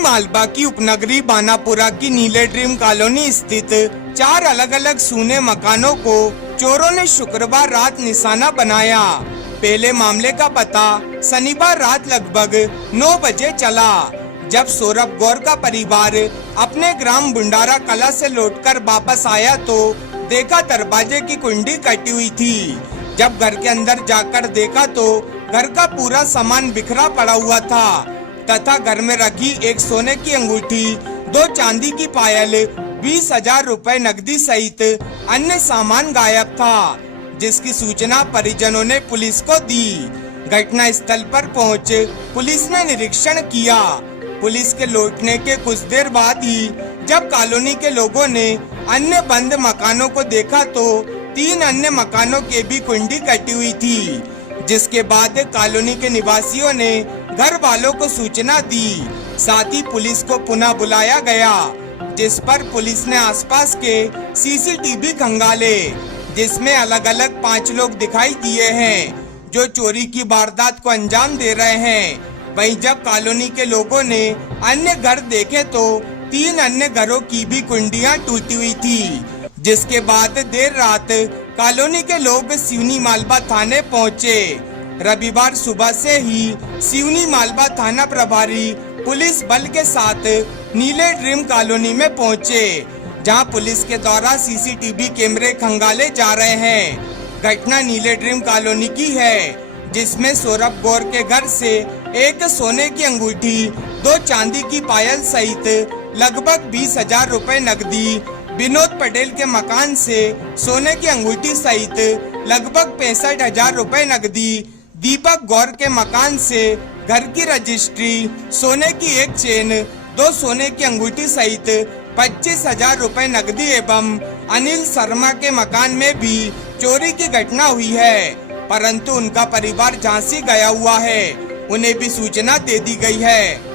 मालवा की उपनगरी बानापुरा की नीले ड्रीम कॉलोनी स्थित 4 अलग अलग सूने मकानों को चोरों ने शुक्रवार रात निशाना बनाया। पहले मामले का पता शनिवार रात लगभग 9 बजे चला, जब सौरभ गौर का परिवार अपने ग्राम बुंडारा कला से लौटकर वापस आया तो देखा दरवाजे की कुंडी कटी हुई थी। जब घर के अंदर जाकर देखा तो घर का पूरा सामान बिखरा पड़ा हुआ था तथा घर में रखी एक सोने की अंगूठी, 2 चांदी की पायल, 20,000 रुपए नकदी सहित अन्य सामान गायब था, जिसकी सूचना परिजनों ने पुलिस को दी। घटना स्थल पर पहुंच पुलिस ने निरीक्षण किया। पुलिस के लौटने के कुछ देर बाद ही जब कॉलोनी के लोगों ने अन्य बंद मकानों को देखा तो 3 अन्य मकानों के भी कुंडी कटी हुई थी, जिसके बाद कॉलोनी के निवासियों ने घर वालों को सूचना दी। साथ ही पुलिस को पुनः बुलाया गया, जिस पर पुलिस ने आसपास के सीसीटीवी खंगाले, जिसमें अलग अलग 5 लोग दिखाई दिए हैं जो चोरी की वारदात को अंजाम दे रहे हैं। वहीं जब कॉलोनी के लोगों ने अन्य घर देखे तो 3 अन्य घरों की भी कुंडियां टूटी हुई थी, जिसके बाद देर रात कॉलोनी के लोग सिवनी मालवा थाने पहुंचे। रविवार सुबह से ही सिवनी मालवा थाना प्रभारी पुलिस बल के साथ नीले ड्रीम कॉलोनी में पहुंचे, जहां पुलिस के द्वारा सीसीटीवी कैमरे खंगाले जा रहे हैं। घटना नीले ड्रीम कॉलोनी की है, जिसमें सौरभ गौर के घर से एक सोने की अंगूठी, 2 चांदी की पायल सहित लगभग 20,000 रुपए नकदी, विनोद पटेल के मकान से सोने की अंगूठी सहित लगभग 65,000 रुपए नकदी, दीपक गौर के मकान से घर की रजिस्ट्री, सोने की एक चेन, 2 सोने की अंगूठी सहित 25,000 रुपए नकदी एवं अनिल शर्मा के मकान में भी चोरी की घटना हुई है, परंतु उनका परिवार झांसी गया हुआ है, उन्हें भी सूचना दे दी गई है।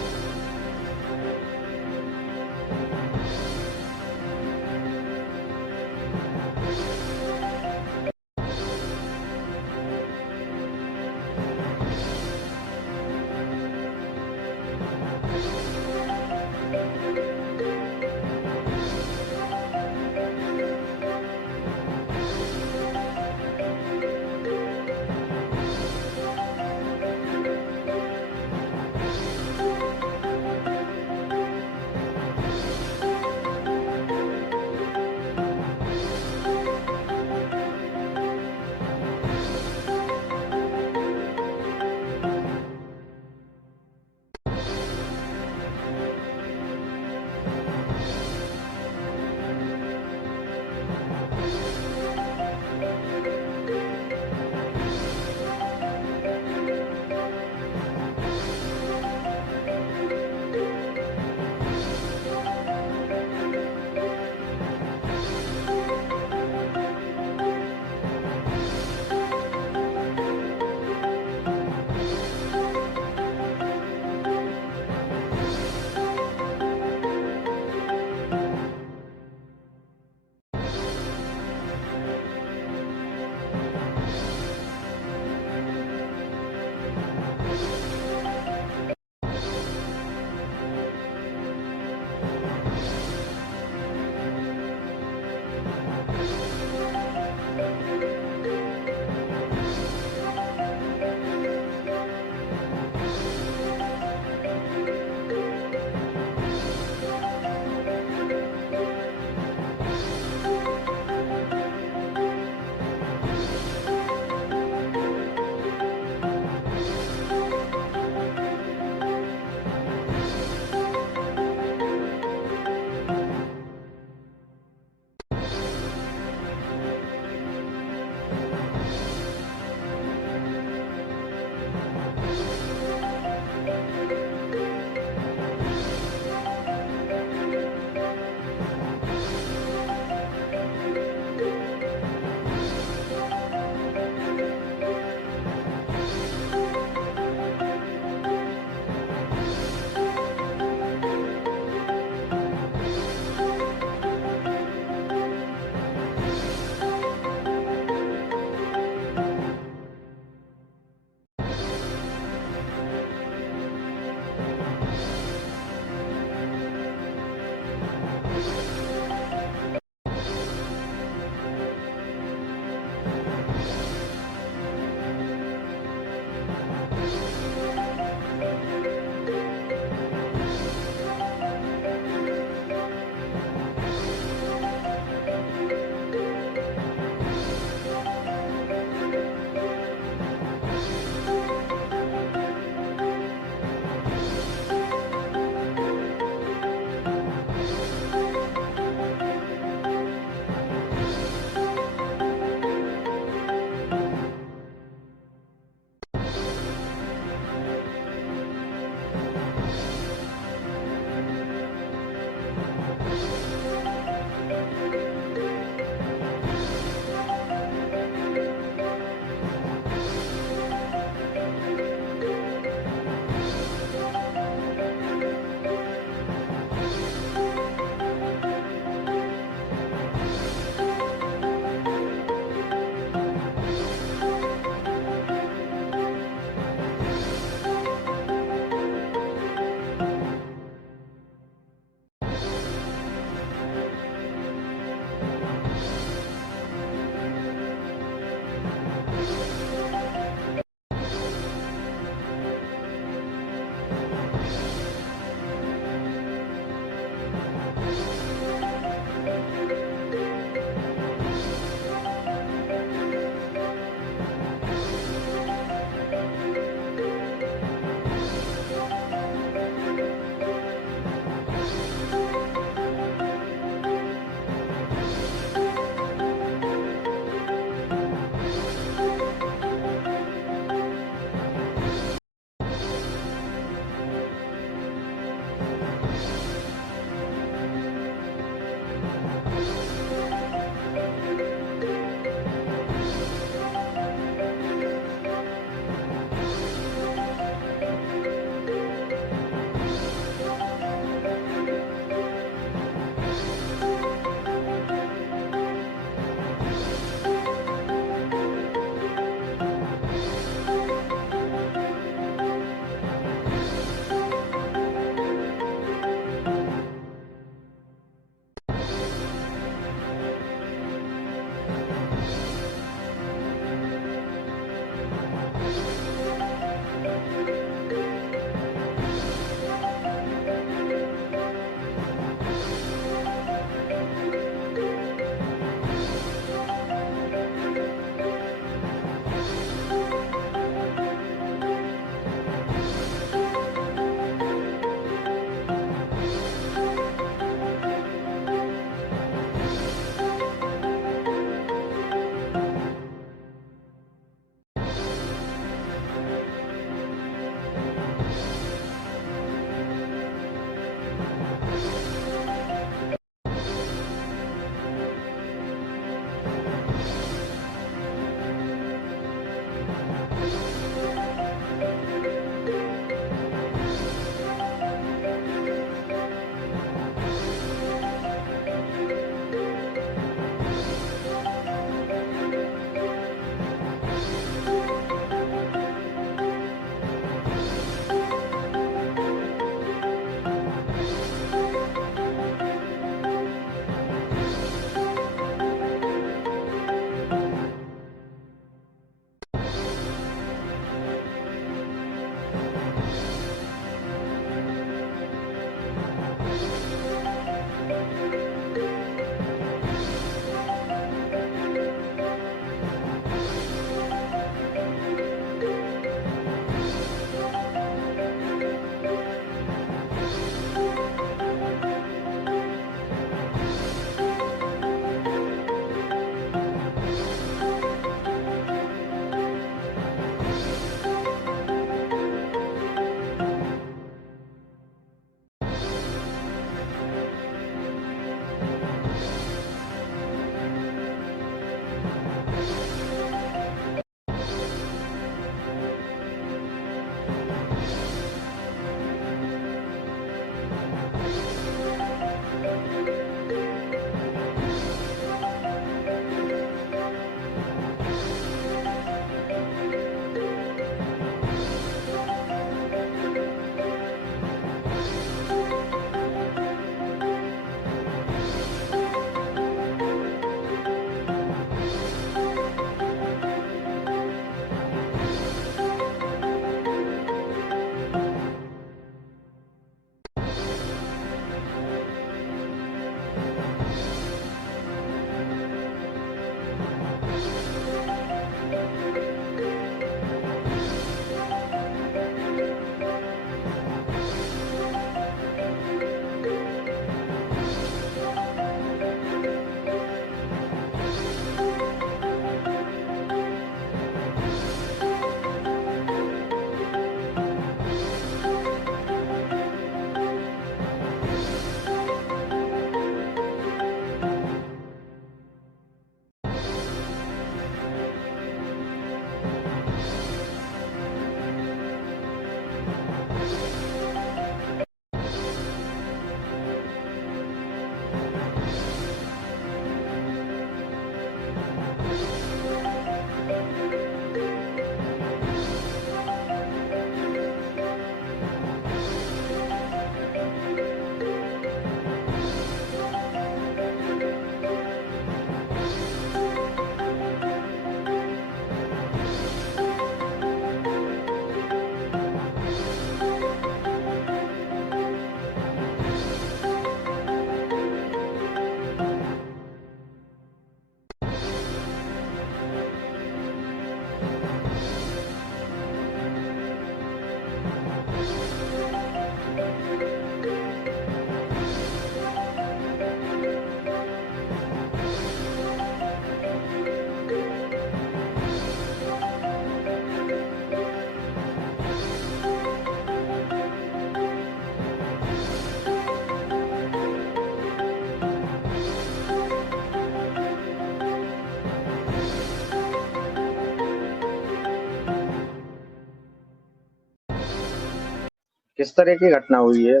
किस तरह की घटना हुई है?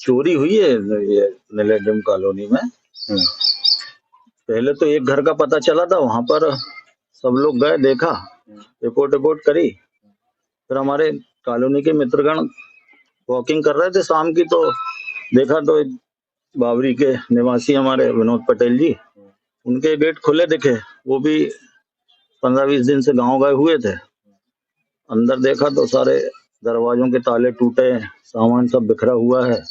चोरी हुई है ये नीलेड्रीम कॉलोनी में। पहले तो एक घर का पता चला था, वहां पर सब लोग गए, देखा, रिपोर्ट करी। फिर हमारे कॉलोनी के मित्रगण वॉकिंग कर रहे थे शाम की, तो देखा तो एक बावरी के निवासी हमारे विनोद पटेल जी, उनके गेट खुले दिखे। वो भी 15-20 दिन से गांव गए हुए थे। अंदर देखा तो सारे दरवाजों के ताले टूटे, सामान सब बिखरा हुआ है।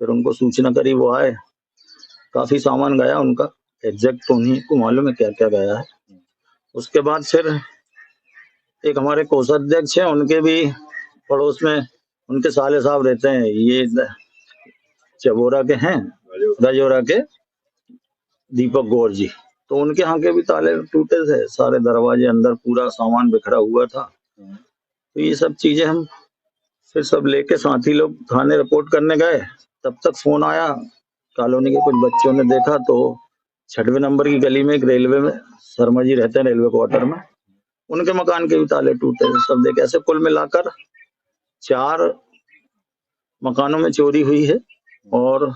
फिर उनको सूचना करी, वो आए, काफी सामान गया उनका, एग्जैक्ट तो उन्हीं को मालूम है क्या क्या गया है। उसके बाद फिर एक हमारे कोषाध्यक्ष हैं, उनके भी पड़ोस में उनके साले साहब रहते हैं, ये चबोरा के हैं, रजोरा के दीपक गौर जी। तो उनके यहाँ के भी ताले टूटे थे, सारे दरवाजे, अंदर पूरा सामान बिखरा हुआ था। तो ये सब चीजें हम फिर सब लेके साथी लोग थाने रिपोर्ट करने गए। तब तक फोन आया, कॉलोनी के कुछ बच्चों ने देखा तो 6वें नंबर की गली में एक रेलवे में शर्मा जी रहते हैं, रेलवे क्वार्टर में, उनके मकान के भी ताले टूटे थे। सब देखे, ऐसे कुल मिलाकर 4 मकानों में चोरी हुई है। और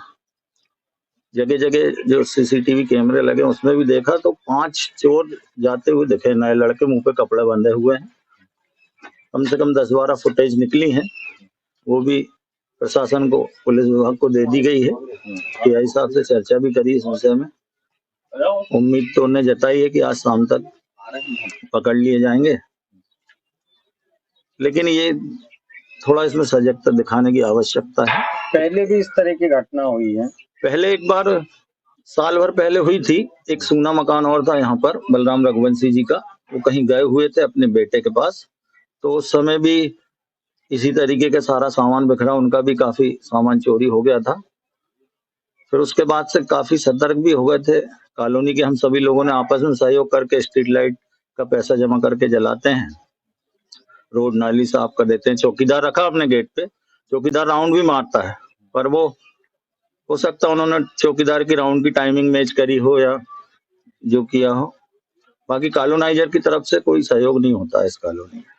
जगह जगह जो सीसीटीवी कैमरे लगे उसमें भी देखा तो 5 चोर जाते हुए दिखे, नए लड़के, मुंह पे कपड़े बंधे हुए हैं। कम से कम 10-12 फुटेज निकली हैं, वो भी प्रशासन को, पुलिस विभाग को दे दी गई है। टीआई साहब से चर्चा भी करी इस विषय में। उम्मीद तो उन्हें जताई है कि आज शाम तक पकड़ लिए जाएंगे, लेकिन ये थोड़ा इसमें सजगता दिखाने की आवश्यकता है। पहले भी इस तरह की घटना हुई है? पहले एक बार साल भर पहले हुई थी। एक सूना मकान और था यहाँ पर, बलराम रघुवंशी जी का, वो कहीं गए हुए थे अपने बेटे के पास, तो उस समय भी इसी तरीके का सारा सामान बिखरा, उनका भी काफी सामान चोरी हो गया था। फिर उसके बाद से काफी सतर्क भी हो गए थे। कॉलोनी के हम सभी लोगों ने आपस में सहयोग करके स्ट्रीट लाइट का पैसा जमा करके जलाते हैं, रोड नाली साफ कर देते हैं। चौकीदार रखा अपने गेट पे, चौकीदार राउंड भी मारता है, पर वो हो सकता है उन्होंने चौकीदार की राउंड की टाइमिंग मैच करी हो या जो किया हो। बाकी कॉलोनाइजर की तरफ से कोई सहयोग नहीं होता है इस कॉलोनी में।